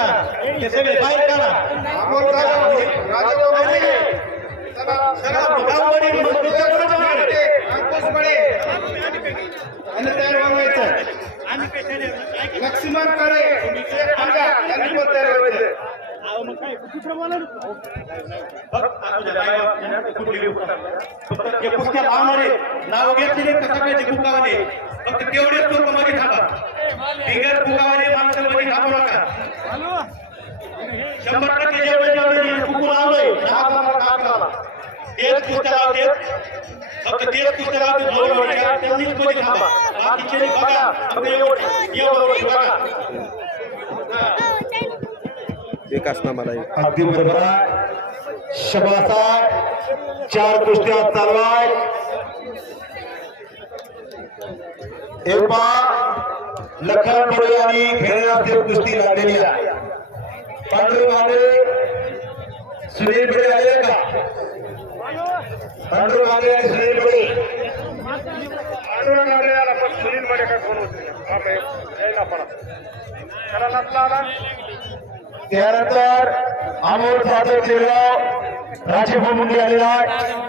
आहेत का? ते सगळे बाहेर काढा सगळा गाववाडी मजबूत करायचं आहे. आणि तयार व्हायचं. लक्ष्मणकडे. यांनी पण तयार व्हायचं. फक्त जे कुस्त्या लावणारे नाव घेतलेले का सगळ्याचे कुकावाले फक्त तेवढेच लोक मध्ये थांबा बिगर कुकावाले माणसं मध्ये थांबू नका शंभर टक्के जेवढे जेवढे कुकू लावलंय दहा पंधरा काम करा. तेच कुस्त्या लावतेत फक्त तेच लावते बरोबर आहे का? त्यांनीच मध्ये थांबा बाकीचे बघा फक्त एवढे एवढं बघा विकास नामाला अगदी बरोबर आहे शबासा चार कुस्त्या चालवाय एक बा लखन डोळे आणि खेळण्याचे कुस्ती लागलेली आहे. पांडुरंगाने सुनील भिडे आले का? आणि सुनील भिडे आढळून आलेला पण सुनील मध्ये काय फ़ोन होते आपले यायला पडा. त्याला नसला आला त्यानंतर अमोल जाधव देवराव राजेभाऊ मुंडे आलेला आहे.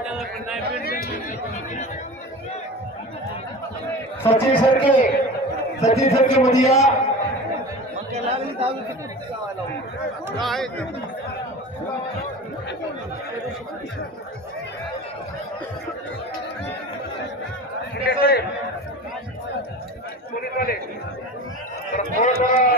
सचिन सरके सचिन सरके मध्ये या शिंदे साहेब सुनील वाले जरा थोडं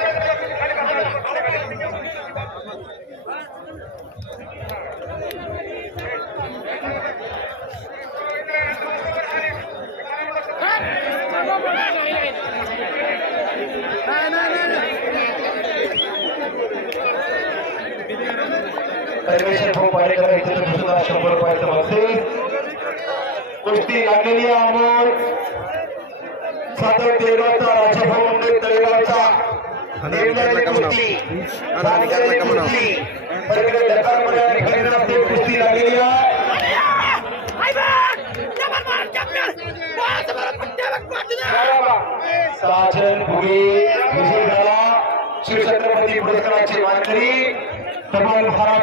आहे. परमेश्वर भाऊ पाडेकर यांच्यातर्फे सुद्धा शंभर रुपयाचा बक्षीस कुस्ती लागलेली आहे अमोल सादर देवगावचा राजाभाऊ मुंडे तळेगावचा कुस्ती लागलेली आहे साजन भुगे विजय झाला शिवछत्रपती पुरस्काराचे मानकरी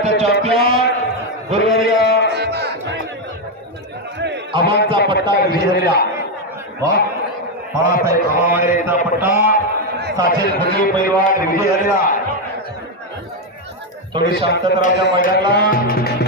महाराष्ट्र चॅम्पियन गुरुवर्य अमानचा पट्टा विजय झालेला. वा बाळासाहेब हवामानेचा पट्टा साचेल भुगे पैलवान विजय झालेला. थोडी शांतता राजा मैदानला.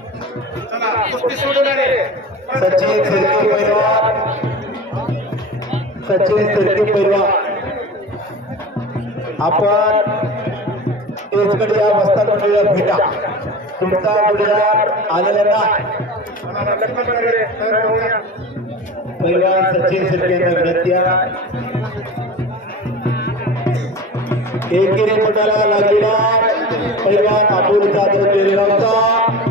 सचिन सरके परिवार सचिन सरके परिवार आपण तेजगड या मस्ता मंडळीला भेटा. तुमचा मुलगा आलेला नाही. परिवार सचिन सरके विनंती एकेरी गटाला लागलेला पहिला कापूर जाधव केलेला होता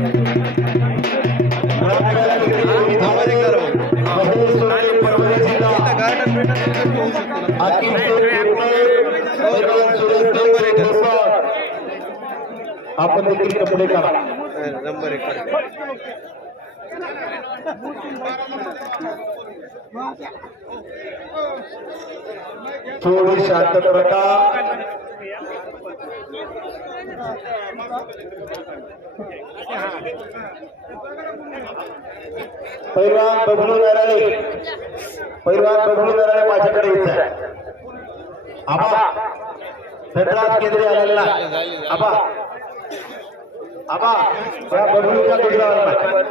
अखिल शेठ कुरटे, पैलवान सुरेश देव, आपण देखील कपडे करा थोडी शांतता रखा। पैलवान बबलू नराळे पैलवान बघून दराडे माझ्याकडे येत आहे आबा सत्रात केंद्रीय आलेला आबा आबा बघूनच्या गुजरावर